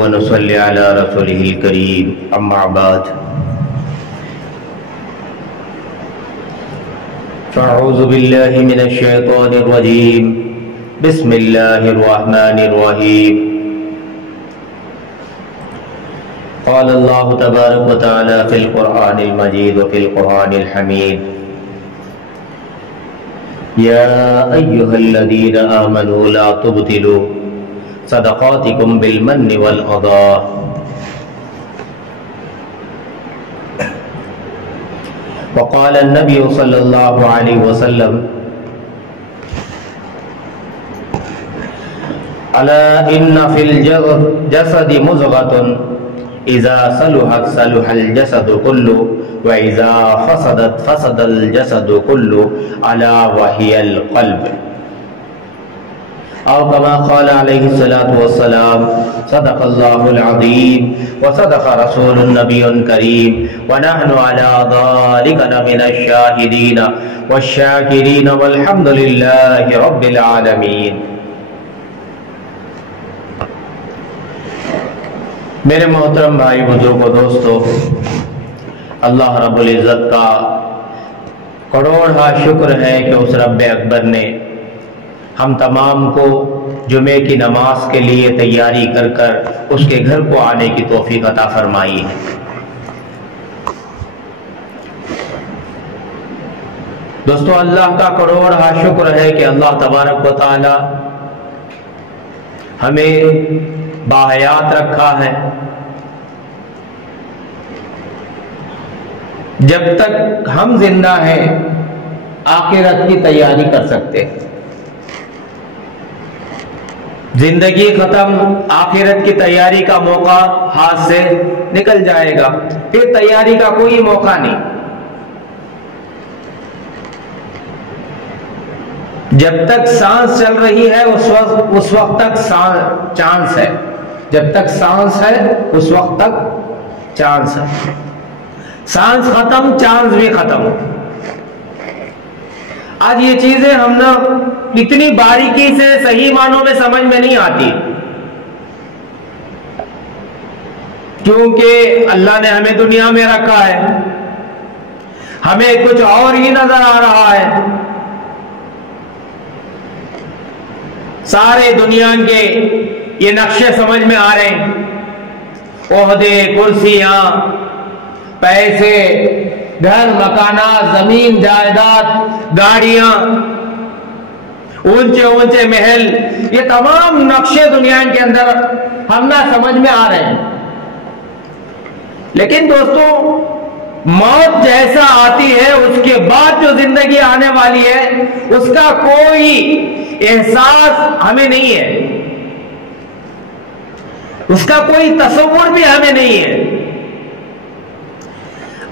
ونصلي على رسوله الكريم أما بعد فأعوذ بالله من الشيطان الرجيم بسم الله الرحمن الرحيم قال الله تبارك وتعالى في القرآن المجيد وفي القرآن الحميد يا أيها الذين آمنوا لا تبطلوا صدقاتكم بالمن والأضاء وقال النبي صلى الله عليه وسلم ألا إن في الجسد مضغة إذا صلحت صلح الجسد كله وإذا فسدت فسد الجسد كله ألا وهي القلب أو كما قال عليه الصلاة والسلام صدق الله العظيم وصدق رسول النبي الكريم ونحن على ذلك من الشاهدين والشاكرين والحمد لله رب العالمين۔ میرے محترم بھائی بزرگ و دوستو، اللہ رب العزت کا کروڑا شکر ہے کہ اس رب اکبر نے ہم تمام کو جمعے کی نماز کے لیے تیاری کر کر اس کے گھر کو آنے کی توفیق عطا فرمائی ہے۔ دوستو، اللہ کا کروڑا شکر ہے کہ اللہ تبارک و تعالی ہمیں باحیات رکھا ہے۔ جب تک ہم زندہ ہیں آخرت کی تیاری کر سکتے ہیں۔ زندگی ختم، آخرت کی تیاری کا موقع ہاتھ سے نکل جائے گا، پھر تیاری کا کوئی موقع نہیں۔ جب تک سانس چل رہی ہے اس وقت تک چانس ہے، جب تک سانس ہے اس وقت تک چانس ہے۔ سانس ختم، چانس بھی ختم۔ آج یہ چیزیں ہم نے اتنی باریکی سے صحیح معنوں میں سمجھ میں نہیں آتی، کیونکہ اللہ نے ہمیں دنیا میں رکھا ہے، ہمیں کچھ اور ہی نظر آ رہا ہے۔ سارے دنیا کے یہ نقشے سمجھ میں آ رہے ہیں، عہدے، کرسیاں، پیسے، گھر، مکانات، زمین، جائیداد، گاڑیاں، اونچے اونچے محل، یہ تمام نقشے دنیا کے اندر ہم نہ سمجھ میں آ رہے ہیں۔ لیکن دوستو، موت جیسا آتی ہے اس کے بعد جو زندگی آنے والی ہے اس کا کوئی احساس ہمیں نہیں ہے، اس کا کوئی تصور بھی ہمیں نہیں ہے۔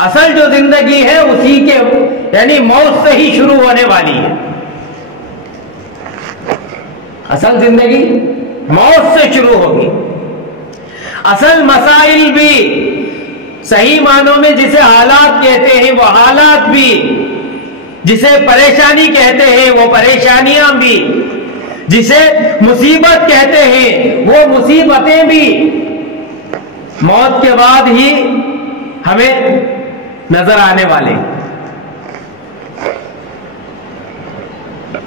اصل جو زندگی ہے اسی کے یعنی موت سے ہی شروع ہونے والی ہے۔ اصل زندگی موت سے شروع ہوگی۔ اصل مسائل بھی صحیح معنوں میں جسے حالات کہتے ہیں وہ حالات بھی، جسے پریشانی کہتے ہیں وہ پریشانیاں بھی، جسے مصیبت کہتے ہیں وہ مصیبتیں بھی موت کے بعد ہی ہمیں نظر آنے والے۔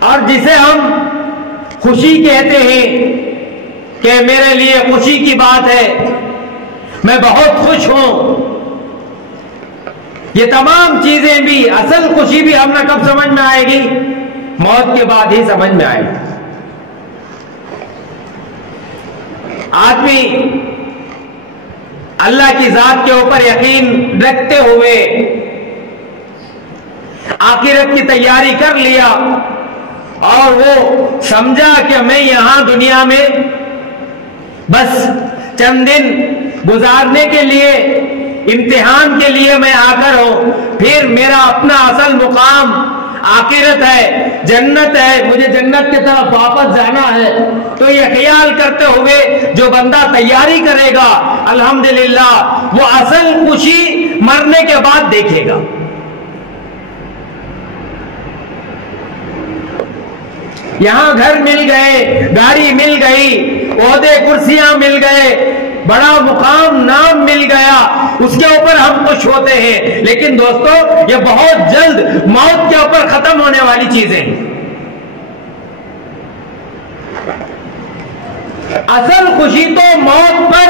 اور جسے ہم خوشی کہتے ہیں کہ میرے لیے خوشی کی بات ہے، میں بہت خوش ہوں، یہ تمام چیزیں بھی، اصل خوشی بھی ہم نے کب سمجھ میں آئے گی؟ موت کے بعد ہی سمجھ میں آئے گی۔ آدمی اللہ کی ذات کے اوپر یقین رکھتے ہوئے آخرت کی تیاری کر لیا اور وہ سمجھا کہ میں یہاں دنیا میں بس چند دن گزارنے کے لیے، امتحان کے لیے میں آ کر ہوں، پھر میرا اپنا اصل مقام آخرت ہے، جنت ہے، مجھے جنت کی طرف واپس جانا ہے۔ تو یہ خیال کرتے ہوئے جو بندہ تیاری کرے گا الحمدللہ وہ اصل خوشی مرنے کے بعد دیکھے گا۔ یہاں گھر مل گئے، گاڑی مل گئی، عہدے کرسیاں مل گئے، بڑا مقام نام مل گیا اس کے اوپر ہم خوش ہوتے ہیں، لیکن دوستو یہ بہت جلد موت کے اوپر ختم ہونے والی چیزیں ہیں۔ اصل خوشی تو موت پر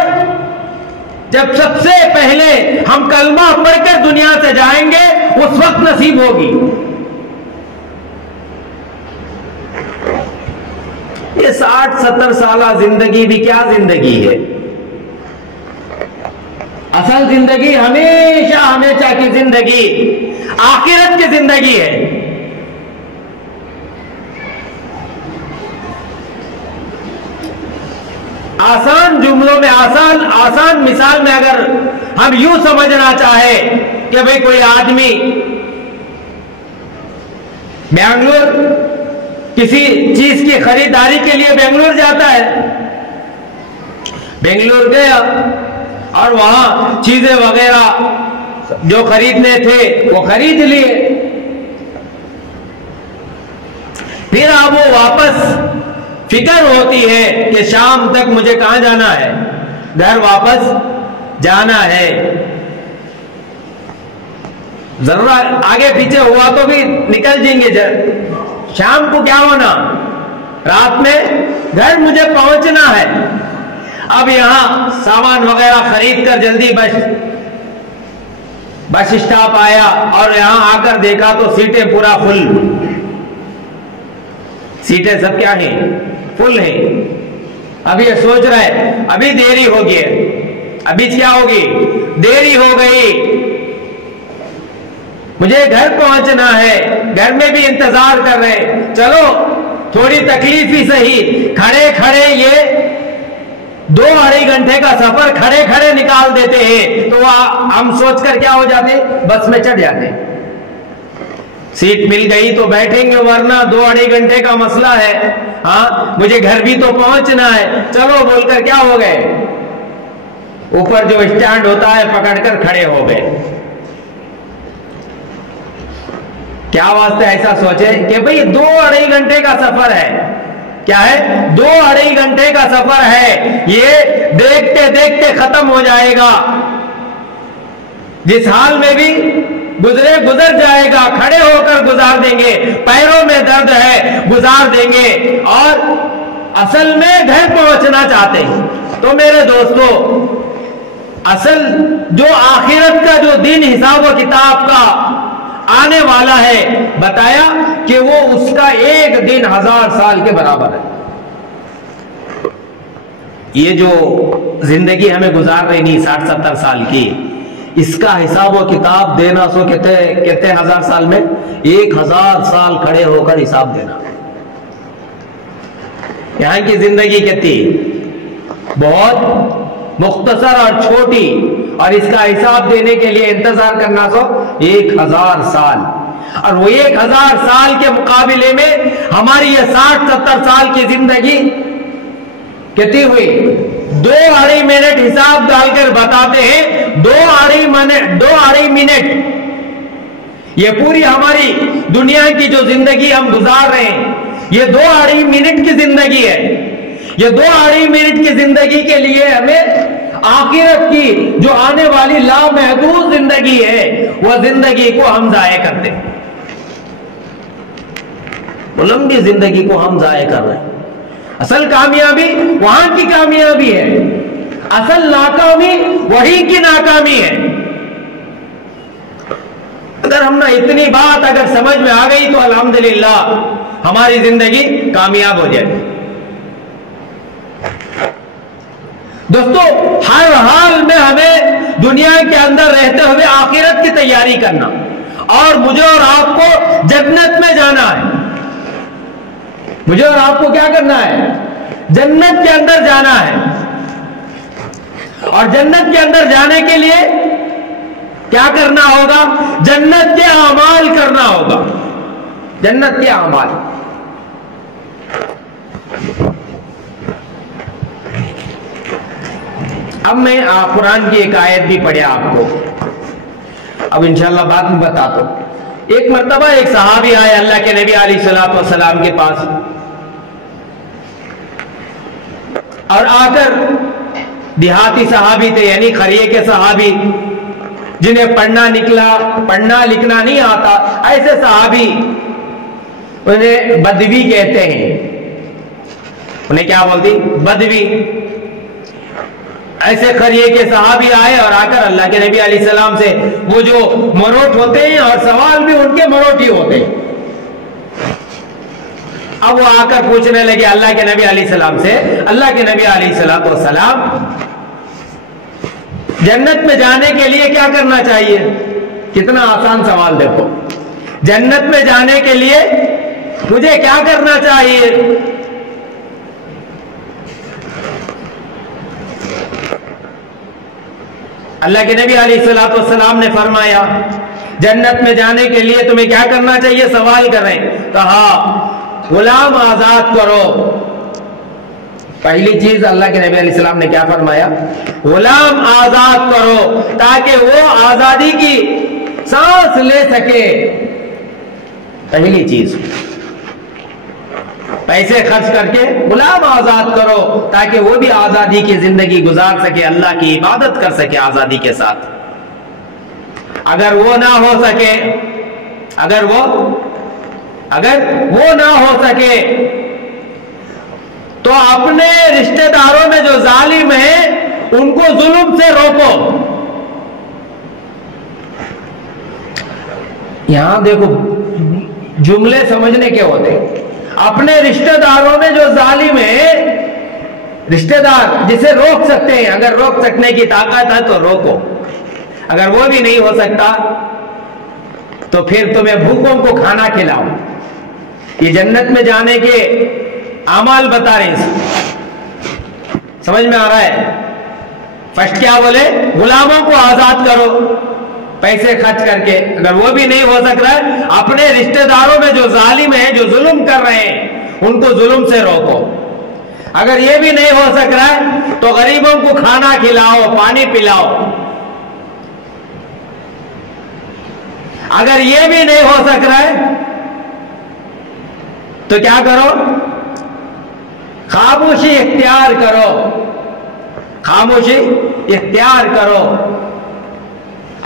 جب سب سے پہلے ہم کلمہ پڑھ کر دنیا سے جائیں گے اس وقت نصیب ہوگی۔ یہ 60-70 سالہ زندگی بھی کیا زندگی ہے؟ اصل زندگی ہمیشہ ہمیشہ کی زندگی آخرت کی زندگی ہے۔ آسان جملوں میں آسان مثال میں اگر ہم یوں سمجھنا چاہے کہ بھئی کوئی آدمی بنگلور کسی چیز کی خریداری کے لیے بنگلور جاتا ہے، بنگلور گیا اور وہاں چیزیں وغیرہ جو خریدنے تھے وہ خرید لیے، پھر اب وہ واپس فکر ہوتی ہے کہ شام تک مجھے کہاں جانا ہے؟ گھر واپس جانا ہے۔ ذرا آگے پیچھے ہوا تو بھی نکل جائیں گے، شام کو کیا ہونا؟ رات میں گھر مجھے پہنچنا ہے۔ اب یہاں سامان وغیرہ خرید کر جلدی بس اسٹاپ آیا اور یہاں آ کر دیکھا تو سیٹیں پورا فل، سیٹیں سب کیا ہیں؟ فل ہیں۔ اب یہ سوچ رہا ہے ابھی دیری ہو گئی، ابھی کیا ہوگی؟ دیری ہو گئی، مجھے گھر پہنچنا ہے، گھر میں بھی انتظار کر رہے، چلو تھوڑی تکلیف ہی صحیح، کھڑے کھڑے یہ 2-2.5 گھنٹے کا سفر کھڑے کھڑے نکال دیتے ہیں، تو ہم سوچ کر کیا ہو جاتے؟ بس میں چڑھ جاتے، سیٹ مل گئی تو بیٹھیں گے، ورنہ 2-2.5 گھنٹے کا مسئلہ ہے، ہاں مجھے گھر بھی تو پہنچنا ہے، چلو بول کر کیا ہو گئے؟ اوپر جو اسٹینڈ ہوتا ہے پکڑ کر کھڑے ہو گئے۔ کیا واسطے ایسا سوچے کہ بھئی 2-2.5 گھنٹے کا سفر ہے، کیا ہے؟ 2-2.5 گھنٹے کا سفر ہے، یہ دیکھتے دیکھتے ختم ہو جائے گا، جس حال میں بھی گزر جائے گا، کھڑے ہو کر گزار دیں گے، پیروں میں درد ہے گزار دیں گے، اور اصل میں گھر پہنچنا چاہتے ہیں۔ تو میرے دوستو، اصل جو آخرت کا جو دن حساب و کتاب کا آنے والا ہے، بتایا کہ وہ اس کا ایک دن 1000 سال کے برابر ہے۔ یہ جو زندگی ہمیں گزار رہی نہیں 60-70 سال کی، اس کا حساب و کتاب دینا، سو کہتے ہیں 1000 سال میں 1000 سال کھڑے ہو کر حساب دینا۔ یہاں کی زندگی کہتی بہت مختصر اور چھوٹی، اور اس کا حساب دینے کے لیے انتظار کرنا سو 1000 سال، اور وہ 1000 سال کے مقابلے میں ہماری یہ 60-70 سال کی زندگی کتنی ہوئی؟ 2.5 منٹ حساب ڈال کر بتاتے ہیں، 2.5 منٹ یہ پوری ہماری دنیا کی جو زندگی ہم گزار رہے ہیں، یہ 2.5 منٹ کی زندگی ہے۔ یہ 2.5 منٹ کی زندگی کے لیے ہمیں آخرت کی جو آنے والی لامحدود زندگی ہے، وہ زندگی کو ہم ضائع کرتے ہیں، وہ لمبی زندگی کو ہم ضائع کر رہے ہیں۔ اصل کامیابی وہاں کی کامیابی ہے، اصل ناکامی وہی کی ناکامی ہے۔ اگر ہم نے اتنی بات اگر سمجھ میں آ گئی تو الحمدللہ ہماری زندگی کامیاب ہو جائے۔ دوستو، ہر حال میں ہمیں دنیا کے اندر رہتے ہوئے آخرت کی تیاری کرنا، اور مجھے اور آپ کو جنت میں جانا ہے۔ مجھے اور آپ کو کیا کرنا ہے؟ جنت کے اندر جانا ہے، اور جنت کے اندر جانے کے لیے کیا کرنا ہوگا؟ جنت کے اعمال کرنا ہوگا، جنت کے اعمال۔ اب میں قرآن کی ایک آیت بھی پڑھیا آپ کو، اب انشاءاللہ بعد میں بتاتا ہوں۔ ایک مرتبہ ایک صحابی آئے اللہ کے نبی علیہ الصلوۃ والسلام کے پاس، اور آ کر دیہاتی صحابی تھے، یعنی قریے کے صحابی جنہیں پڑھنا لکھنا نہیں آتا، ایسے صحابی انہیں بدوی کہتے ہیں. انہیں کیا بولتی؟ بدوی. ایسے قریے کے صحابی آئے اور آ کر اللہ کے نبی علیہ السلام سے وہ جو مروٹ ہوتے ہیں اور سوال بھی ان کے مروٹ ہی ہوتے ہیں. اب وہ آ کر پوچھنے لگے اللہ کے نبی علیہ السلام سے، اللہ کے نبی علیہ السلام جنت میں جانے کے لیے کیا کرنا چاہیے؟ کتنا آسان سوال دیکھو. جنت میں جانے کے لیے مجھے کیا کرنا چاہیے؟ اللہ کے نبی علیہ السلام نے فرمایا جنت میں جانے کے لیے تمہیں کیا کرنا چاہیے؟ سوال کر رہے ہیں. کہا غلام آزاد کرو. پہلی چیز اللہ کے نبی علیہ السلام نے کیا فرمایا؟ غلام آزاد کرو تاکہ وہ آزادی کی سانس لے سکے. پہلی چیز پیسے خرچ کر کے غلام آزاد کرو تاکہ وہ بھی آزادی کی زندگی گزار سکے، اللہ کی عبادت کر سکے آزادی کے ساتھ. اگر وہ نہ ہو سکے تو اپنے رشتہ داروں میں جو ظالم ہیں ان کو ظلم سے روکو. یہاں دیکھو جملے سمجھنے کے ہوتے ہیں. اپنے رشتہ داروں میں جو ظالم ہیں، رشتہ دار جسے روک سکتے ہیں، اگر روک سکنے کی طاقت ہے تو روکو. اگر وہ بھی نہیں ہو سکتا تو پھر تمہیں بھوکوں کو کھانا کھلاؤ. یہ جنت میں جانے کے اعمال بتا رہے ہیں. سمجھ میں آ رہا ہے؟ فرسٹ کیا بولے؟ غلاموں کو آزاد کرو پیسے خرچ کر کے. اگر وہ بھی نہیں ہو سک رہا ہے، اپنے رشتہ داروں میں جو ظالم ہیں، جو ظلم کر رہے ہیں، ان کو ظلم سے روکو. اگر یہ بھی نہیں ہو سک رہا ہے تو غریبوں کو کھانا کھلاؤ، پانی پلاؤ. اگر یہ بھی نہیں ہو سک رہا ہے تو کیا کرو؟ خاموشی اختیار کرو. خاموشی اختیار کرو.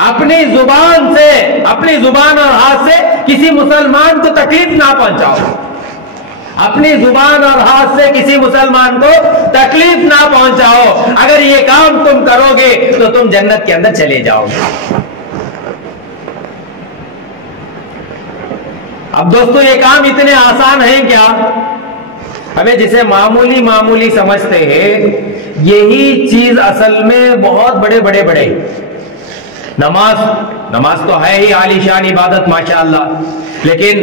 اپنی زبان اور ہاتھ سے کسی مسلمان کو تکلیف نہ پہنچاؤ. اپنی زبان اور ہاتھ سے کسی مسلمان کو تکلیف نہ پہنچاؤ. اگر یہ کام تم کرو گے تو تم جنت کے اندر چلے جاؤ گے. اب دوستو یہ کام اتنے آسان ہیں کیا؟ ہمیں جسے معمولی سمجھتے ہیں، یہی چیز اصل میں بہت بڑے نماز تو ہے ہی عالی شان عبادت ماشاءاللہ، لیکن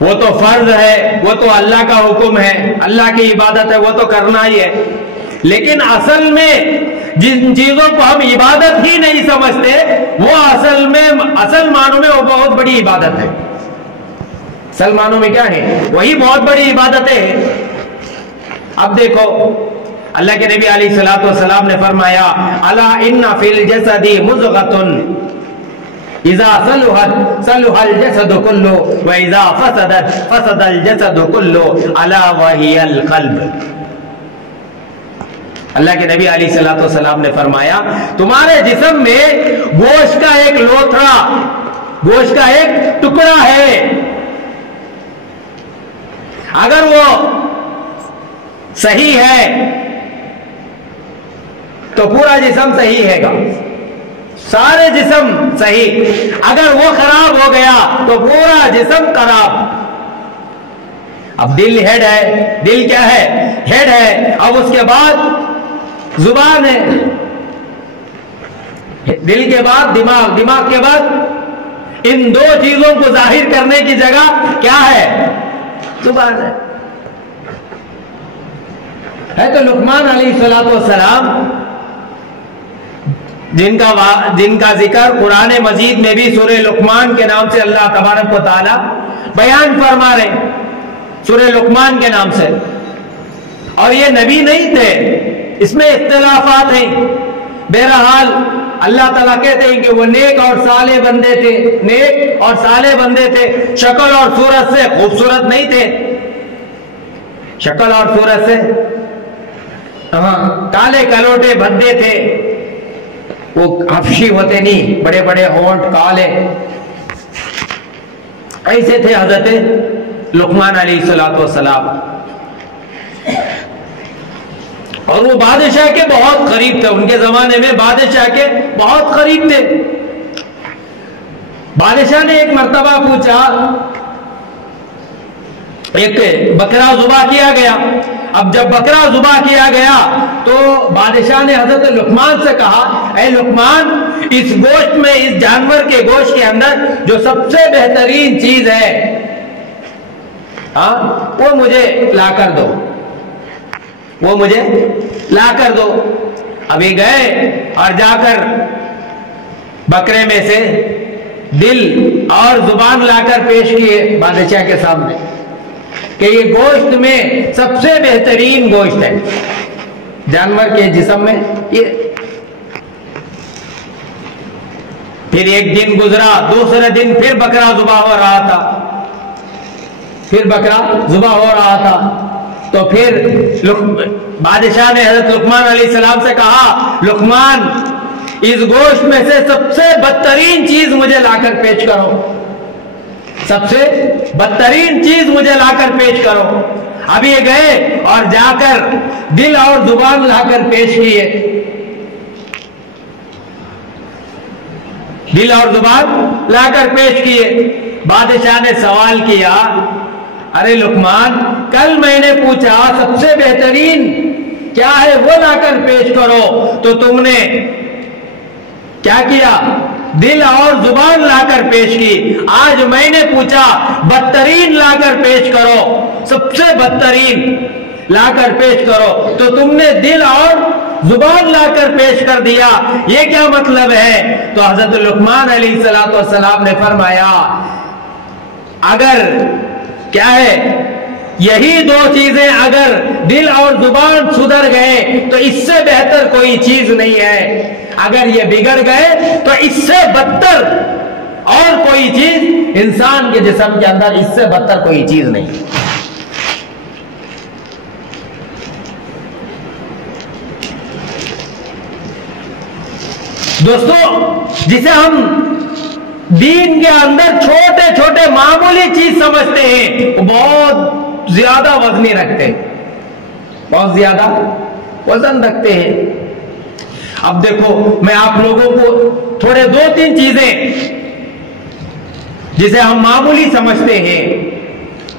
وہ تو فرض ہے، وہ تو اللہ کا حکم ہے، اللہ کی عبادت ہے، وہ تو کرنا ہی ہے. لیکن اصل میں جن چیزوں کو ہم عبادت ہی نہیں سمجھتے، وہ اصل معنوں میں وہ بہت بڑی عبادت ہے. اصل معنوں میں کیا ہے؟ وہی بہت بڑی عبادتیں ہیں. اب دیکھو اللہ کے نبی علیہ السلام نے فرمایا الا ان فی الجسد مضغۃ اذا صلحت صلح الجسد كله واذا فسدت فسد الجسد كله الا وهي القلب. اللہ کے نبی علیہ السلام نے فرمایا تمہارے جسم میں گوشت کا ایک لوتھڑا، گوشت کا ایک ٹکڑا ہے، اگر وہ صحیح ہے تو پورا جسم صحیح ہے گا، سارے جسم صحیح. اگر وہ خراب ہو گیا تو پورا جسم خراب. اب دل ہیڈ ہے، دل کیا ہے؟ ہیڈ ہے. اب اس کے بعد زبان ہے، دل کے بعد دماغ، دماغ کے بعد ان دو چیزوں کو ظاہر کرنے کی جگہ کیا ہے؟ زبان ہے. تو لقمان علیہ السلام جن کا ذکر قرآن مجید میں بھی سورہ لقمان کے نام سے اللہ تبارک و تعالی بیان فرما رہے، سورہ لقمان کے نام سے. اور یہ نبی نہیں تھے، اس میں اختلافات ہیں. بہرحال اللہ تعالیٰ کہتے ہیں کہ وہ نیک اور صالح بندے تھے، نیک اور صالح بندے تھے. شکل اور صورت سے خوبصورت نہیں تھے، شکل اور صورت سے کالے کلوٹے بھدے تھے، وہ حبشی ہوتے نہیں، بڑے بڑے ہونٹ کالے، ایسے تھے حضرت لقمان علیہ السلام، اور وہ بادشاہ کے بہت قریب تھے، ان کے زمانے میں بادشاہ کے بہت قریب تھے۔ بادشاہ نے ایک مرتبہ پوچھا، ایک بکرا ذبح کیا گیا، اب جب بکرا ذبح کیا گیا تو بادشاہ نے حضرت لقمان سے کہا، اے لقمان، اس گوشت میں، اس جانور کے گوشت کے اندر جو سب سے بہترین چیز ہے وہ مجھے لا کر دو، وہ مجھے لا کر دو۔ ابھی گئے اور جا کر بکرے میں سے دل اور زبان لا کر پیش کیے بادشاہ کے سامنے کہ یہ گوشت میں سب سے بہترین گوشت ہے جانور کے جسم میں یہ۔ پھر ایک دن گزرا، دوسرے دن پھر بکرا ذبح ہو رہا تھا، پھر بکرا ذبح ہو رہا تھا، تو پھر بادشاہ نے حضرت لقمان علیہ السلام سے کہا، لقمان، اس گوشت میں سے سب سے بدترین چیز مجھے لا کر پیش کرو، سب سے بدترین چیز مجھے لا کر پیش کرو۔ اب یہ گئے اور جا کر دل اور زبان لا کر پیش کیے، دل اور زبان لا کر پیش کیے۔ بادشاہ نے سوال کیا، ارے لقمان، کل میں نے پوچھا سب سے بہترین کیا ہے وہ لا کر پیش کرو، تو تم نے کیا کیا؟ دل اور زبان لا کر پیش کی۔ آج میں نے پوچھا بدترین لا کر پیش کرو، سب سے بدترین لا کر پیش کرو، تو تم نے دل اور زبان لا کر پیش کر دیا، یہ کیا مطلب ہے؟ تو حضرت لقمان علیہ السلام نے فرمایا، اگر کیا ہے یہی دو چیزیں اگر دل اور زبان سدھر گئے تو اس سے بہتر کوئی چیز نہیں ہے، اگر یہ بگڑ گئے تو اس سے بدتر اور کوئی چیز انسان کے جسم کے اندر اس سے بدتر کوئی چیز نہیں۔ دوستو، جسے ہم دین کے اندر چھوٹے چھوٹے معمولی چیز سمجھتے ہیں، وہ بہت زیادہ وزنی رکھتے ہیں، بہت زیادہ وزن رکھتے ہیں۔ اب دیکھو، میں آپ لوگوں کو تھوڑے دو تین چیزیں جسے ہم معمولی سمجھتے ہیں،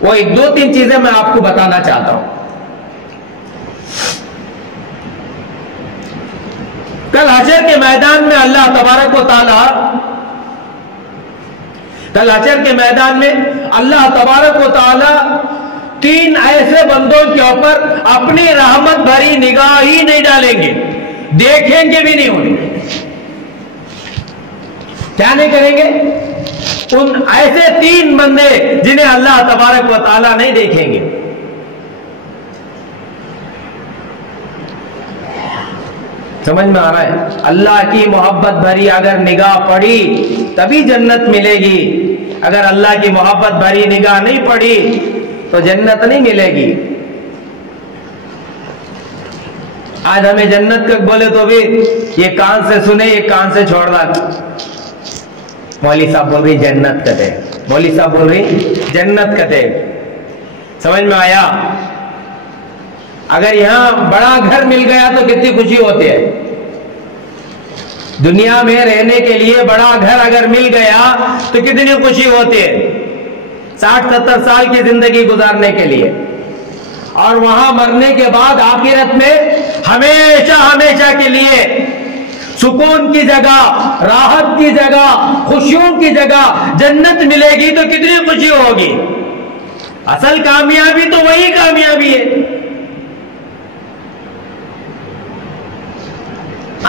وہ ایک دو تین چیزیں میں آپ کو بتانا چاہتا ہوں۔ کل حشر کے میدان میں اللہ تبارک و تعالی، کل حشر کے میدان میں اللہ تبارک و تعالی تین ایسے بندوں کے اوپر اپنی رحمت بھری نگاہ ہی نہیں ڈالیں گے، دیکھیں گے بھی نہیں انہیں۔ کیا نہیں کریں گے؟ ان ایسے تین بندے جنہیں اللہ تبارک و تعالی نہیں دیکھیں گے۔ سمجھ میں آ رہا ہے؟ اللہ کی محبت بھری اگر نگاہ پڑی تبھی جنت ملے گی، اگر اللہ کی محبت بھری نگاہ نہیں پڑی تو جنت نہیں ملے گی۔ آج ہمیں جنت کا بولے تو بھی یہ کان سے سنے، یہ کان سے چھوڑ رہا۔ مولوی صاحب بول رہی جنت کتے، مولوی صاحب بول رہی جنت کتے۔ سمجھ میں آیا؟ اگر یہاں بڑا گھر مل گیا تو کتنی خوشی ہوتی ہے، دنیا میں رہنے کے لیے بڑا گھر اگر مل گیا تو کتنی خوشی ہوتی ہے، 60-70 سال کی زندگی گزارنے کے لیے، اور وہاں مرنے کے بعد آخرت میں ہمیشہ ہمیشہ کے لیے سکون کی جگہ، راحت کی جگہ، خوشیوں کی جگہ جنت ملے گی تو کتنی خوشی ہوگی۔ اصل کامیابی تو وہی کامیابی ہے۔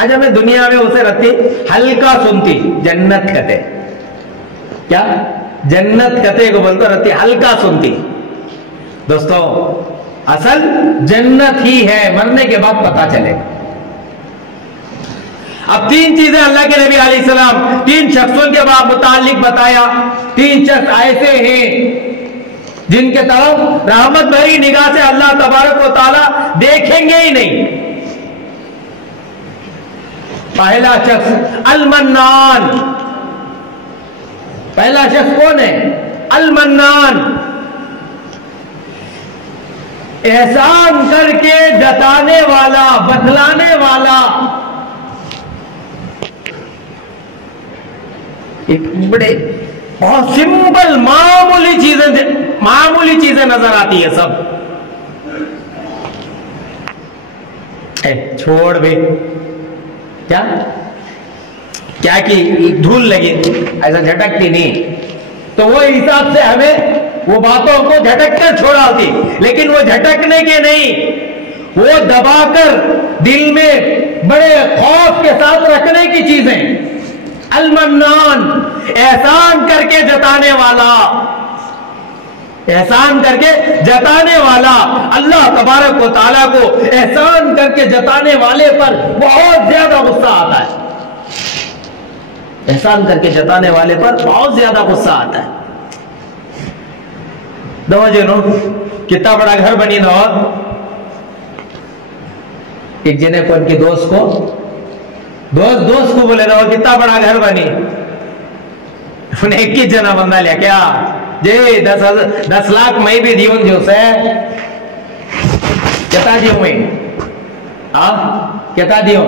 آج ہمیں دنیا میں اسے رکھتی ہلکا سنتی جنت کہتے، کیا جنت کہتے کو بولتا رہتی ہلکا سنتی۔ دوستو، اصل جنت ہی ہے، مرنے کے بعد پتا چلے۔ اب تین چیزیں اللہ کے نبی علیہ السلام تین شخصوں کے متعلق بتایا۔ تین شخص ایسے ہیں جن کے طرف رحمت بھری نگاہ سے اللہ تبارک و تعالی دیکھیں گے ہی نہیں، پہلا شخص المنان. پہلا شخص کون ہے؟ المنان. احسان کر کے جتانے والا، بتلانے والا. ایک بڑے بہت سمپل معمولی چیزیں نظر آتی ہے سب. چھوڑ بے، کیا کی دھول لگی، ایسا جھٹکتی نہیں. تو وہ حساب سے ہمیں وہ باتوں کو جھٹک کر چھوڑاتی، لیکن وہ جھٹکنے کے نہیں، وہ دبا کر دل میں بڑے خوف کے ساتھ رکھنے کی چیزیں. المنان، احسان کر کے جتانے والا. احسان کر کے جتانے والا. اللہ تبارک و تعالیٰ کو احسان کر کے جتانے والے پر بہت زیادہ غصہ آتا ہے. احسان کر کے جتانے والے پر بہت زیادہ غصہ آتا ہے. دو جنو کتنا بڑا گھر بنی نا. ایک جنے کو ان کی دوست کو بولے نا کتنا بڑا گھر بنی. انہیں ایک ہی جنا بندہ لیا کیا جی 10 لاکھ میں بھی دیون جو سے کہتا دیوں میں کہتا دیوں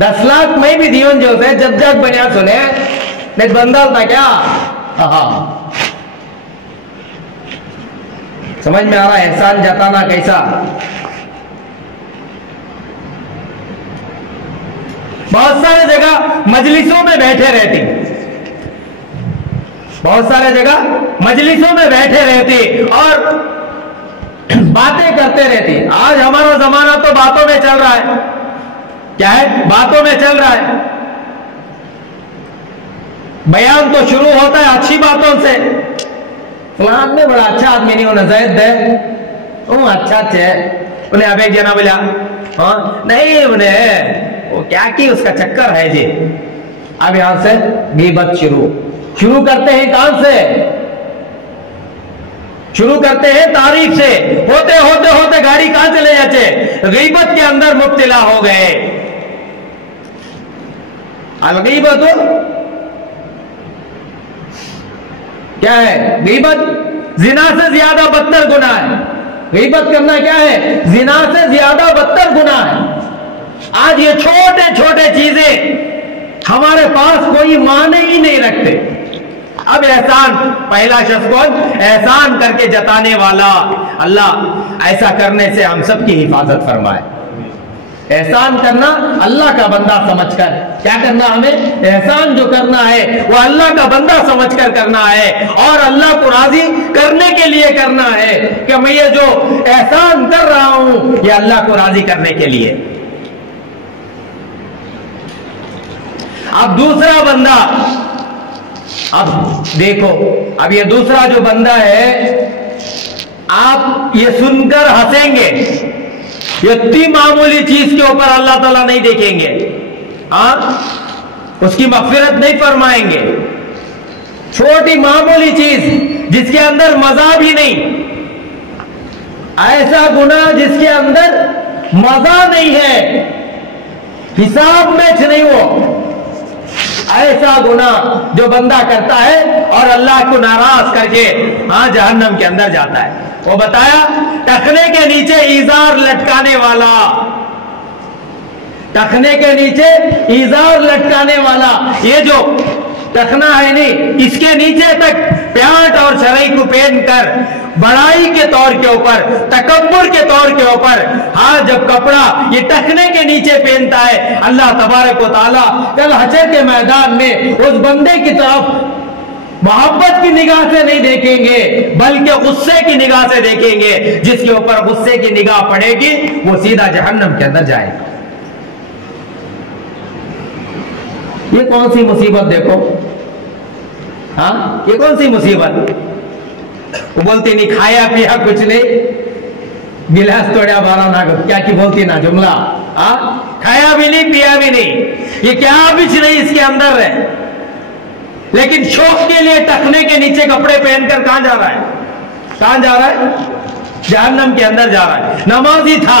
10 لاکھ میں بھی دیون جو سے جب جگ بنیا سنے نہیں بندہ تھا کیا. سمجھ میں آ رہا ہے احسان جتانا کیسا. بہت سارے جگہ مجلسوں میں بیٹھے رہتے، بہت سارے جگہ مجلسوں میں بیٹھے رہتے اور باتیں کرتے رہتے. آج ہمارا زمانہ تو باتوں میں چل رہا ہے. کیا ہے؟ باتوں میں چل رہا ہے. بیان تو شروع ہوتا ہے اچھی باتوں سے. فلان میں بڑا اچھا آدمی نہیں، انہیں زید دے وہ اچھا ہے. انہیں اب ایک جنا بولا نہیں انہیں وہ کیا کی اس کا چکر ہے جی. اب یہاں سے غیبت شروع کرتے ہیں. کہاں سے شروع کرتے ہیں؟ تعریف سے. ہوتے ہوتے ہوتے گاڑی کہاں چلے جاتے؟ غیبت کے اندر مبتلا ہو گئے. الغیبت کیا ہے؟ غیبت زنا سے زیادہ بدتر گناہ ہے. غیبت کرنا کیا ہے؟ زنا سے زیادہ بدتر گناہ ہے. آج یہ چھوٹے چھوٹے چیزیں ہمارے پاس کوئی معنی ہی نہیں رکھتے. اب احسان، پہلا شخص کون؟ احسان کر کے جتانے والا. اللہ ایسا کرنے سے ہم سب کی حفاظت فرمائے. احسان کرنا اللہ کا بندہ سمجھ کر. کیا کرنا؟ ہمیں احسان جو کرنا ہے وہ اللہ کا بندہ سمجھ کر کرنا ہے اور اللہ کو راضی کرنے کے لیے کرنا ہے کہ میں یہ جو احسان کر رہا ہوں یہ اللہ کو راضی کرنے کے لیے. اب دوسرا بندہ، اب دیکھو، اب یہ دوسرا جو بندہ ہے آپ یہ سن کر ہنسیں گے. یہ اتنی معمولی چیز کے اوپر اللہ تعالیٰ نہیں دیکھیں گے، اس کی مغفرت نہیں فرمائیں گے. چھوٹی معمولی چیز جس کے اندر مزہ بھی نہیں، ایسا گناہ جس کے اندر مزہ نہیں ہے، حساب میچ نہیں، وہ ایسا گناہ جو بندہ کرتا ہے اور اللہ کو ناراض کر کے جہنم کے اندر جاتا ہے. وہ بتایا ٹخنے کے نیچے ایزار لٹکانے والا. ٹخنے کے نیچے ایزار لٹکانے والا، یہ جو ٹخنا ہے نہیں اس کے نیچے تک پیانٹ اور شرعی کو پہن کر بڑائی کے طور کے اوپر، تکبر کے طور کے اوپر جب کپڑا یہ ٹخنے کے نیچے پہنتا ہے، اللہ تبارک و تعالیٰ کل حشر کے میدان میں اس بندے کی طرف محبت کی نگاہ سے نہیں دیکھیں گے بلکہ غصے کی نگاہ سے دیکھیں گے. جس کے اوپر غصے کی نگاہ پڑے گی وہ سیدھا جہنم کے اندر جائے گا. یہ کون سی مصیبت دیکھو، یہ کون سی مصیبت. وہ بولتی نہیں کھایا پیا کچھ نہیں، گلاس توڑیا بارہ نہ کیا کی بولتی نا جملہ. کھایا بھی نہیں پیا بھی نہیں، یہ کیا کچھ نہیں اس کے اندر ہے، لیکن شوق کے لیے ٹخنے کے نیچے کپڑے پہن کر کہاں جا رہا ہے؟ کہاں جا رہا ہے؟ جہنم کے اندر جا رہا ہے. نمازی تھا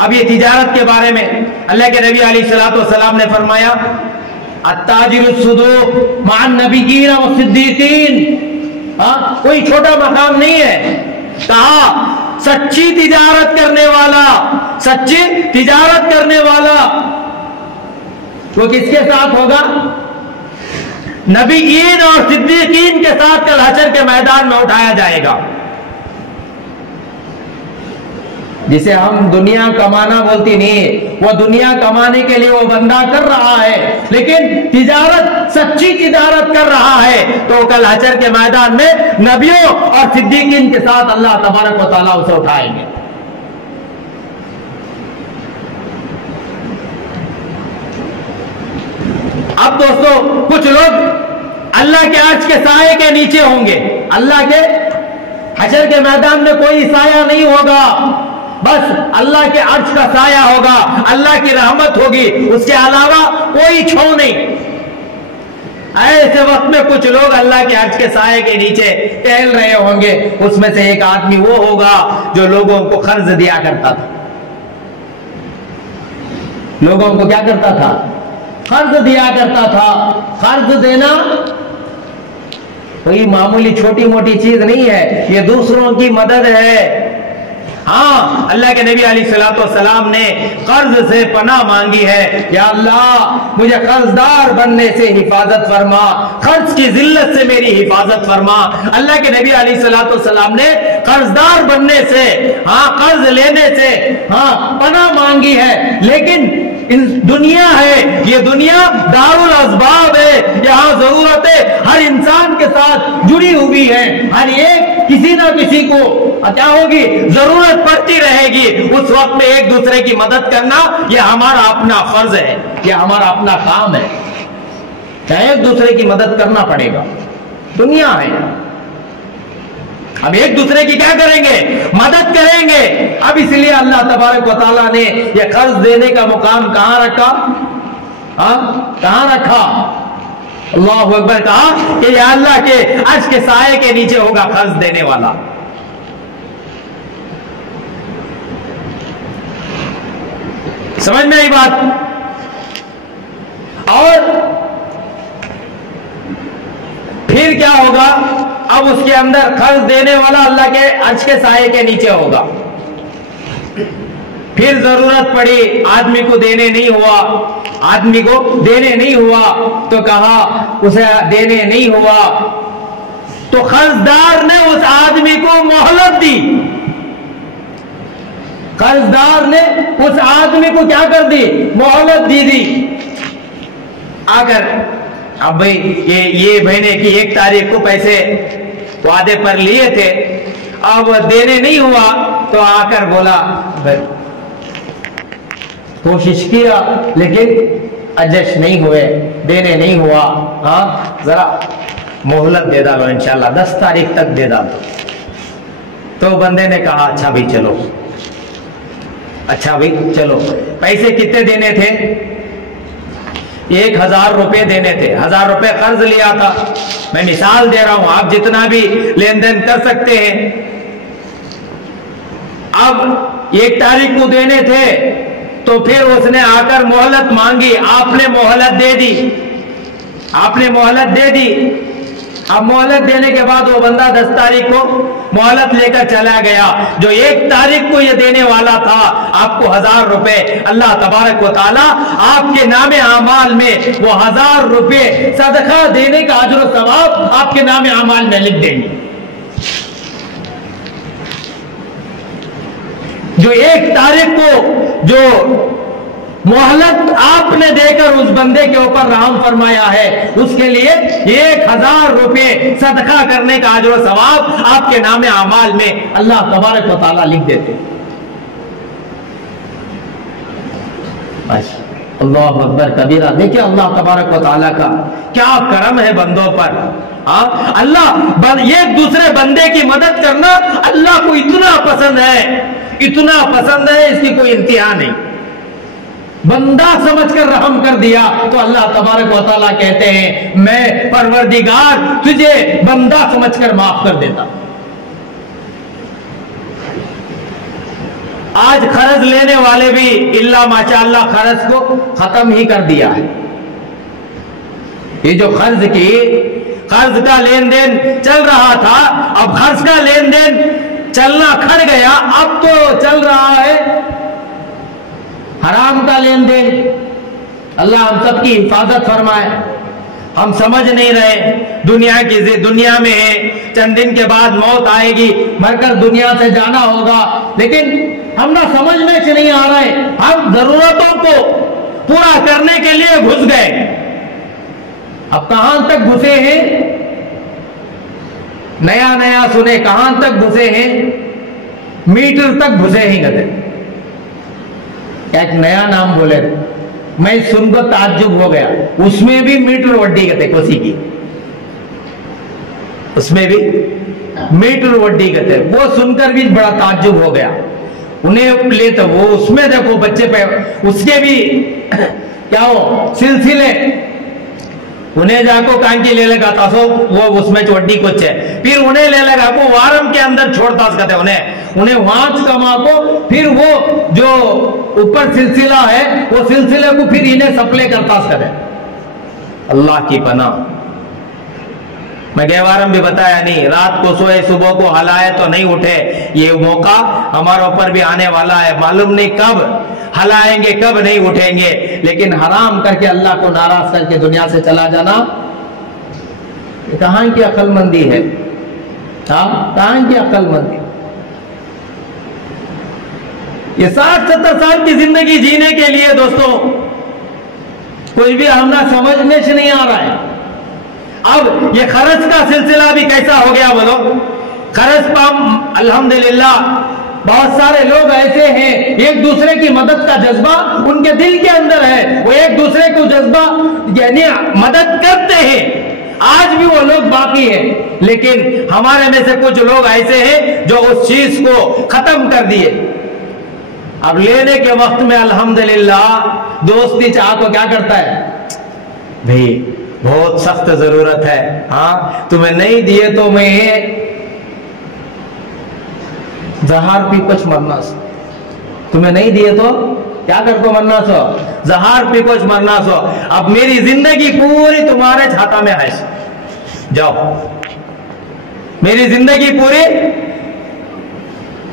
اب یہ تجارت کے بارے میں اللہ کے نبی علیہ الصلوۃ والسلام نے فرمایا التاجر الصدوق مع النبیین والصدیقین، کوئی چھوٹا مقام نہیں ہے، کہا سچی تجارت کرنے والا، سچی تجارت کرنے والا وہ کس کے ساتھ ہوگا؟ نبیین اور صدیقین کے ساتھ کل حشر کے میدان میں اٹھایا جائے گا۔ جسے ہم دنیا کمانا بولتی نہیں، وہ دنیا کمانے کے لیے وہ بندہ کر رہا ہے، لیکن تجارت سچی تجارت کر رہا ہے تو کل حشر کے میدان میں نبیوں اور صدیقین کے ساتھ اللہ تبارک و تعالیٰ اسے اٹھائیں گے۔ اب دوستو کچھ لوگ اللہ کے عرش کے سائے کے نیچے ہوں گے، اللہ کے حشر کے میدان میں کوئی سایہ نہیں ہوگا، بس اللہ کے عرش کا سایہ ہوگا، اللہ کی رحمت ہوگی، اس کے علاوہ کوئی چھاؤں نہیں۔ ایسے وقت میں کچھ لوگ اللہ کے عرش کے سائے کے نیچے ٹہل رہے ہوں گے، اس میں سے ایک آدمی وہ ہوگا جو لوگوں کو قرض دیا کرتا تھا۔ لوگوں کو کیا کرتا تھا؟ قرض دیا کرتا تھا۔ قرض دینا کوئی معمولی چھوٹی موٹی چیز نہیں ہے، یہ دوسروں کی مدد ہے۔ ہاں، اللہ کے نبی علیہ الصلوۃ والسلام نے قرض سے پناہ مانگی ہے، یا اللہ مجھے قرض دار بننے سے حفاظت فرما، قرض کی ذلت سے میری حفاظت فرما۔ اللہ کے نبی علیہ الصلوۃ والسلام نے قرض دار بننے سے، قرض لینے سے پناہ مانگی ہے، لیکن دنیا ہے، یہ دنیا دار الاسباب ہے، یہاں ضرورتیں ہر انسان کے ساتھ جڑی ہوئی ہیں، ہر ایک کسی نہ کسی کو کیا ہوگی؟ ضرورت پڑتی رہے گی۔ اس وقت میں ایک دوسرے کی مدد کرنا یہ ہمارا اپنا فرض ہے، یہ ہمارا اپنا کام ہے، ایک دوسرے کی مدد کرنا پڑے گا، دنیا ہے۔ اب ایک دوسرے کی کیا کریں گے؟ مدد کریں گے۔ اب اس لیے اللہ تبارک و تعالیٰ نے یہ قرض دینے کا مقام کہاں رکھا؟ کہاں رکھا؟ اللہ اکبر، کہا کہ یہ اللہ کے عرش کے سائے کے نیچے ہوگا قرض دینے والا۔ سمجھ میں آئی بات؟ اور پھر کیا ہوگا؟ اب اس کے اندر قرض دینے والا اللہ کے عرش کے سائے کے نیچے ہوگا۔ پھر ضرورت پڑی، آدمی کو دینے نہیں ہوا، آدمی کو دینے نہیں ہوا تو کہا اسے دینے نہیں ہوا تو قرض دار نے اس آدمی کو مہلت دی، قرض دار نے اس آدمی کو کیا کر دی؟ مہلت دی۔ آ کر اب بھائی یہ مہینے کی 1 تاریخ کو پیسے وعدے پر لیے تھے، اب دینے نہیں ہوا تو آ کر بولا کوشش کیا لیکن ایڈجسٹ نہیں ہوئے، دینے نہیں ہوا، ذرا مہلت دے ڈالو، انشاءاللہ 10 تاریخ تک دے ڈالو۔ تو بندے نے کہا اچھا بھائی چلو، اچھا بھائی چلو۔ پیسے کتنے دینے تھے؟ 1000 روپے دینے تھے، 1000 روپے قرض لیا تھا۔ میں مثال دے رہا ہوں، آپ جتنا بھی لین دین کر سکتے ہیں۔ اب 1 تاریخ کو دینے تھے تو پھر اس نے آ کر مہلت مانگی، آپ نے مہلت دے دی، آپ نے مہلت دے دی۔ اب مہلت دینے کے بعد وہ بندہ 10 تاریخ کو مہلت لے کر چلا گیا، جو 1 تاریخ کو یہ دینے والا تھا آپ کو 1000 روپے، اللہ تبارک و تعالی آپ کے نام اعمال میں وہ 1000 روپے صدقہ دینے کا اجر و ثواب آپ کے نام اعمال میں لکھ دیں گے۔ جو 1 تاریخ کو جو مہلت آپ نے دے کر اس بندے کے اوپر رحم فرمایا ہے، اس کے لیے 1000 روپے صدقہ کرنے کا اجر و ثواب آپ کے نام اعمال میں اللہ تبارک و تعالیٰ لکھ دیتے۔ اللہ اکبر کبیرہ۔ دیکھیں اللہ تبارک و تعالیٰ کا کیا کرم ہے بندوں پر۔ اللہ ایک دوسرے بندے کی مدد کرنا اللہ کو اتنا پسند ہے، اتنا پسند ہے، اس کی کوئی انتہا نہیں۔ بندہ سمجھ کر رحم کر دیا تو اللہ تبارک و تعالیٰ کہتے ہیں میں پروردگار تجھے بندہ سمجھ کر معاف کر دیتا۔ آج قرض لینے والے بھی اللہ ماشاءاللہ قرض کو ختم ہی کر دیا ہے. یہ جو قرض کا لین دین چل رہا تھا، اب قرض کا لین دین چلنا کھڑ گیا. اب تو چل رہا ہے حرام کا لین دین. اللہ ہم سب کی حفاظت فرمائے. ہم سمجھ نہیں رہے دنیا میں ہے، چند دن کے بعد موت آئے گی، مر کر دنیا سے جانا ہوگا، لیکن ہم نہ سمجھ میں نہیں آ رہے. ہم ضرورتوں کو پورا کرنے کے لیے گھس گئے. اب کہاں تک گھسے ہیں؟ نیا سنے کہاں تک گھسے ہیں؟ میٹر تک گھسے ہی گئے. ایک نیا نام بولے، میں سن کر تعجب ہو گیا. اس میں بھی میٹر وڈی کہتے کوسی کی، اس میں بھی میٹر وڈی کہتے. وہ سن کر بھی بڑا تعجب ہو گیا. انہیں لے تو وہ اس میں دیکھو بچے پہ اس کے بھی کیا ہو سلسلے. انہیں جا کو کانکی لے لگا تھا سو وہ اس میں وڈی کچھ ہے. پھر انہیں لے لگا کو وارم کے اندر چھوڑتا کہتے انہیں وانچ کما کو پھر وہ جو اوپر سلسلہ ہے وہ سلسلے کو پھر انہیں سپلے کرتا کہتے. اللہ کی پناہ. میں گئے وارم بھی بتایا نہیں، رات کو سوئے صبح کو ہلائے تو نہیں اٹھے. یہ موقع ہمارے اوپر بھی آنے والا ہے، معلوم نہیں کب ہلائیں گے کب نہیں اٹھیں گے. لیکن حرام کر کے اللہ کو ناراض کر کے دنیا سے چلا جانا یہ کہاں کی عقل مندی ہے؟ کہاں کی عقل مندی؟ یہ 60-70 سال کی زندگی جینے کے لیے دوستوں کوئی بھی ہم نہ سمجھنے سے نہیں آ رہا ہے. اب یہ قرض کا سلسلہ بھی کیسا ہو گیا بولو. قرض پر الحمدللہ بہت سارے لوگ ایسے ہیں ایک دوسرے کی مدد کا جذبہ ان کے دل کے اندر ہے. وہ ایک دوسرے کو جذبہ یعنی مدد کرتے ہیں. آج بھی وہ لوگ باقی ہیں، لیکن ہمارے میں سے کچھ لوگ ایسے ہیں جو اس چیز کو ختم کر دیے. اب لینے کے وقت میں الحمدللہ دوستی چاہ کو کیا کرتا ہے؟ بھئی بہت سخت ضرورت ہے، ہاں تمہیں نہیں دیے تو میں زہار پی کچھ مرنا سو. تمہیں نہیں دیے تو کیا کر کو مرنا سو؟ زہار پی کچھ مرنا سو. اب میری زندگی پوری تمہارے چھاتا میں ہے، جاؤ. میری زندگی پوری،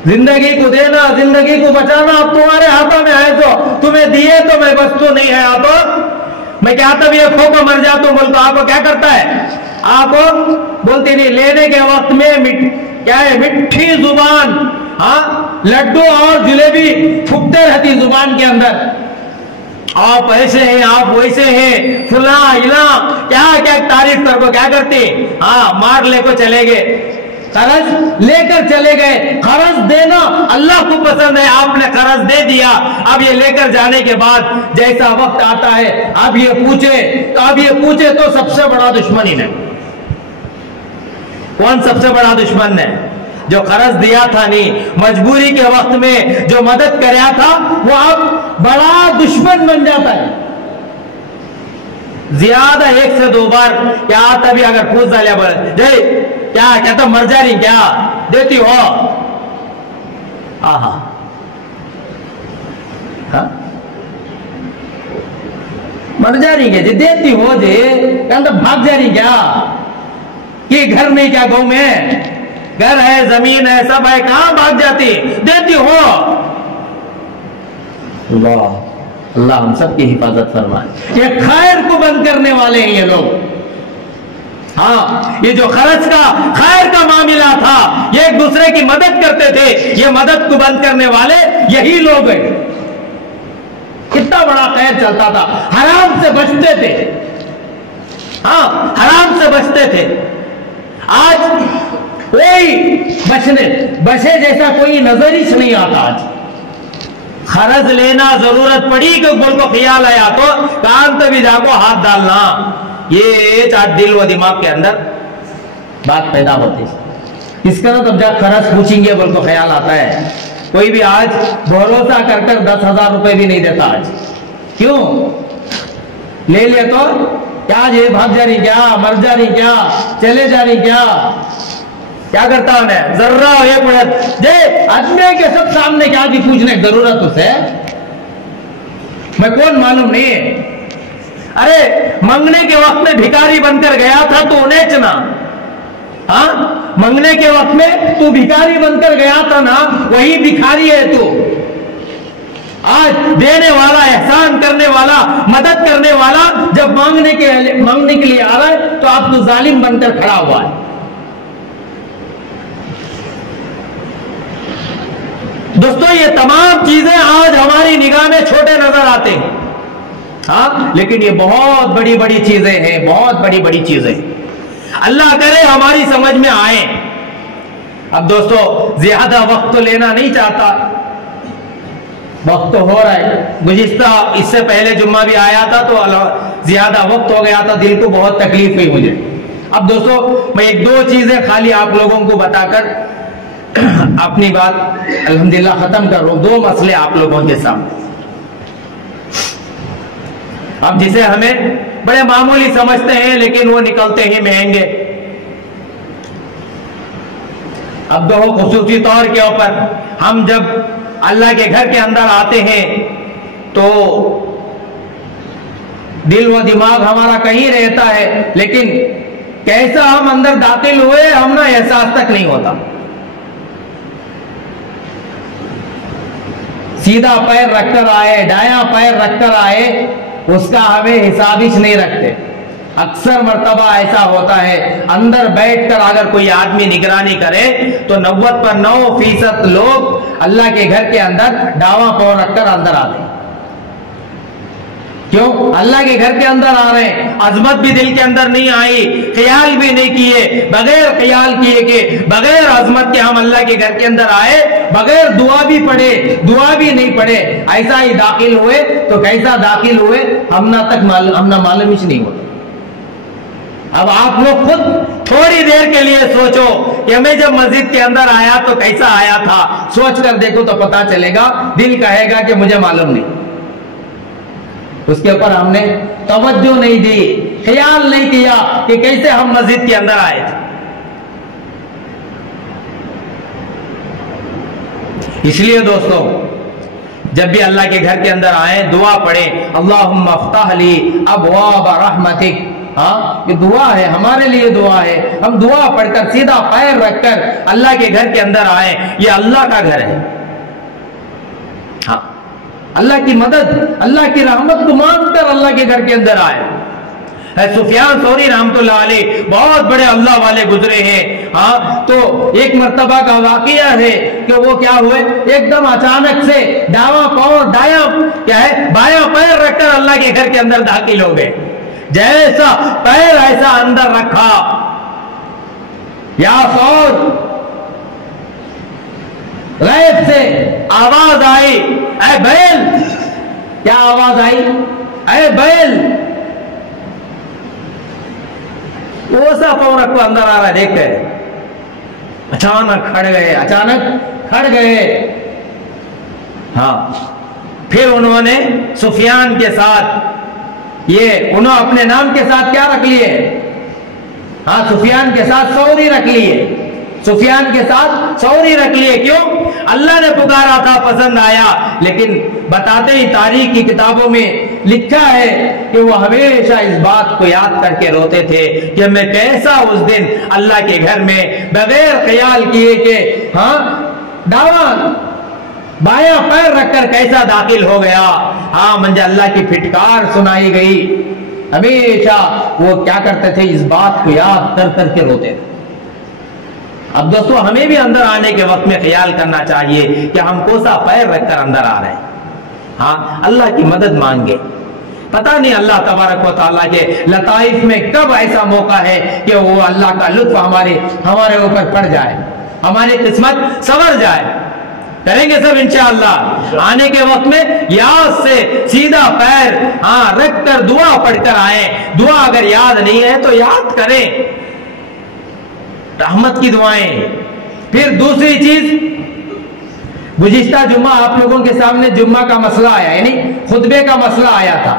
زندگی کو دینا زندگی کو بچانا اب تمہارے ہاتھوں میں ہے. تو تمہیں دیے تو میں بس تو نہیں ہے ہاتھوں. میں کیا تب یہ کھو کو مر جاتا ہوں بولتا آپ کو کیا کرتا ہے؟ آپ کو بولتی نہیں. لینے کے وقت میں کیا ہے؟ مٹھی زبان، ہاں لڈو اور جلیبی پھکتے رہتی زبان کے اندر. آپ ایسے ہیں، آپ ویسے ہیں، فلاں علاں کیا کیا تعریف کر کو کیا کرتے. ہاں مار لے کو چلے گئے، قرض لے کر چلے گئے. قرض دینا اللہ کو پسند ہے، آپ نے قرض دے دیا. اب یہ لے کر جانے کے بعد جیسا وقت آتا ہے اب یہ پوچھے تو سب سے بڑا دشمن ہی نہیں. کون سب سے بڑا دشمن ہے؟ جو قرض دیا تھا نہیں، مجبوری کے وقت میں جو مدد کریا تھا وہ اب بڑا دشمن بن جاتا ہے. زیادہ 1 سے 2 بار کیا تبھی اگر پوچھ ڈالیا بولے جی کیا تو مر جا رہی کیا دیتی ہو؟ ہاں مر جا رہی کیا جی دیتی ہو جی کیا تو بھاگ جا رہی کیا؟ کہ گھر نہیں کیا گاؤں میں گھر ہے زمین ہے سب ہے کہاں بھاگ جاتی دیتی ہو؟ اللہ ہم سب کی حفاظت فرمائے. یہ خیر کو بند کرنے والے ہیں یہ لوگ. ہاں یہ جو قرض کا خیر کا معاملہ تھا، یہ ایک دوسرے کی مدد کرتے تھے، یہ مدد کو بند کرنے والے یہی لوگ ہیں. کتنا بڑا خیر چلتا تھا، حرام سے بچتے تھے. ہاں حرام سے بچتے تھے. آج کوئی بچے جیسا کوئی نظر ہی نہیں آتا. آج قرض لینا ضرورت پڑی کہ بول کو خیال آیا تو کان تو بھی جا کو ہاتھ ڈالنا. یہ چاہ دل و دماغ کے اندر بات پیدا ہوتی ہے. اس کا تب جا قرض پوچھیں گے بول کو خیال آتا ہے. کوئی بھی آج بھروسہ کر 10,000 روپے بھی نہیں دیتا. آج کیوں لے لے تو کیا یہ بھاگ جا رہی کیا، مر جا رہی کیا، چلے جا رہی کیا؟ کیا کرتا ہوں میں ذرہ یہ پڑھت جے آدمی کے سب سامنے کیا بھی پوچھنے کی ضرورت اسے میں کون معلوم نہیں ہے. ارے منگنے کے وقت میں بھکاری بن کر گیا تھا تو انہیں چنا. ہاں منگنے کے وقت میں تو بھکاری بن کر گیا تھا نا, وہی بھکاری ہے تو. آج دینے والا, احسان کرنے والا, مدد کرنے والا جب مانگنے کے لیے آ رہا ہے تو آپ تو ظالم بن کر کھڑا ہوا ہے. دوستو یہ تمام چیزیں آج ہماری نگاہ میں چھوٹے نظر آتے ہیں, ہاں لیکن یہ بہت بڑی بڑی چیزیں ہیں, بہت بڑی بڑی چیزیں. اللہ کرے ہماری سمجھ میں آئیں. اب دوستو زیادہ وقت تو لینا نہیں چاہتا, وقت تو ہو رہا ہے. گزشتہ اس سے پہلے جمعہ بھی آیا تھا تو زیادہ وقت ہو گیا تھا, دل کو بہت تکلیف ہوئی مجھے. اب دوستو میں ایک دو چیزیں خالی آپ لوگوں کو بتا کر اپنی بات الحمدللہ ختم کر رہا ہوں. دو مسئلے آپ لوگوں کے سامنے, اب جسے ہمیں بڑے معمولی سمجھتے ہیں لیکن وہ نکلتے ہی مہنگے. اب دو خصوصی طور کے اوپر ہم جب اللہ کے گھر کے اندر آتے ہیں تو دل و دماغ ہمارا کہیں رہتا ہے, لیکن کیسا ہم اندر داخل ہوئے ہم نا احساس تک نہیں ہوتا. سیدھا پیر رکھ کر آئے, دایاں پیر رکھ کر آئے, اس کا ہمیں حساب ہی نہیں رکھتے. اکثر مرتبہ ایسا ہوتا ہے اندر بیٹھ کر اگر کوئی آدمی نگرانی کرے تو 90% لوگ اللہ کے گھر کے اندر داواں پاؤں رکھ کر اندر آتے ہیں. کیوں؟ اللہ کے گھر کے اندر آ رہے ہیں, عظمت بھی دل کے اندر نہیں آئی, خیال بھی نہیں کیے, بغیر خیال کیے کہ بغیر عظمت کے ہم اللہ کے گھر کے اندر آئے, بغیر دعا بھی پڑھے, دعا بھی نہیں پڑھے, ایسا ہی داخل ہوئے. تو کیسا داخل ہوئے ہم نہ معلوم ہی نہیں ہوتا. اب آپ لوگ خود تھوڑی دیر کے لیے سوچو کہ میں جب مسجد کے اندر آیا تو کیسا آیا تھا, سوچ کر دیکھو تو پتا چلے گا. دل کہے گا کہ مجھے معلوم نہیں. اس کے اوپر ہم نے توجہ نہیں دی, خیال نہیں کیا کہ کیسے ہم مسجد کے اندر آئے تھے. اس لیے دوستو جب بھی اللہ کے گھر کے اندر آئیں دعا پڑھیں, اللہم افتح لی ابواب رحمتک. ہاں یہ دعا ہے, ہمارے لیے دعا ہے. ہم دعا پڑھ کر سیدھا پیر رکھ کر اللہ کے گھر کے اندر آئیں. یہ اللہ کا گھر ہے. ہاں اللہ کی مدد, اللہ کی رحمت کو مانگ کر اللہ کے گھر کے اندر آئے. سفیان ثوری رحمت اللہ علیہ بہت بڑے اللہ والے گزرے ہیں. ہاں تو ایک مرتبہ کا واقعہ ہے کہ وہ کیا ہوئے, ایک دم اچانک سے داواں پاؤں دایاں کیا ہے بایاں پیر رکھ کر اللہ کے گھر کے اندر داخل ہو گئے. جیسا پیر ایسا اندر رکھا, یا فور غیب سے آواز آئی, اے بیل. کیا آواز آئی؟ اے بیل. وہ سا پاؤں رکھو اندر آ رہا ہے, دیکھ کر اچانک کھڑ گئے. ہاں پھر انہوں نے سفیان کے ساتھ انہوں اپنے نام کے ساتھ کیا رکھ لیے؟ ہاں سفیان کے ساتھ ثوری رکھ لیے. سفیان کے ساتھ ثوری رکھ لیے. کیوں؟ اللہ نے پکارا تھا, پسند آیا. لیکن بتاتے ہی تاریخ کی کتابوں میں لکھا ہے کہ وہ ہمیشہ اس بات کو یاد کر کے روتے تھے کہ میں کیسا اس دن اللہ کے گھر میں بغیر خیال کیے کہ ہاں داواں بایاں پیر رکھ کر کیسا داخل ہو گیا. ہاں منجا اللہ کی پھٹکار سنائی گئی. ہمیشہ وہ کیا کرتے تھے, اس بات کو یاد کر کر کے روتے تھے. اب دوستو ہمیں بھی اندر آنے کے وقت میں خیال کرنا چاہیے کہ ہم کوسا پیر رکھ کر اندر آ رہے ہیں. ہاں اللہ کی مدد مانگے. پتہ نہیں اللہ تبارک و تعالیٰ کے لطائف میں کب ایسا موقع ہے کہ وہ اللہ کا لطف ہمارے اوپر پڑ جائے, ہماری قسمت سنور جائے. کریں گے سب انشاءاللہ. آنے کے وقت میں یاد سے سیدھا پیر رکھ کر دعا پڑھ کر آئیں. دعا اگر یاد نہیں ہے تو یاد کریں, رحمت کی دعائیں. پھر دوسری چیز, گزشتہ جمعہ آپ لوگوں کے سامنے جمعہ کا مسئلہ آیا, یعنی خطبے کا مسئلہ آیا تھا.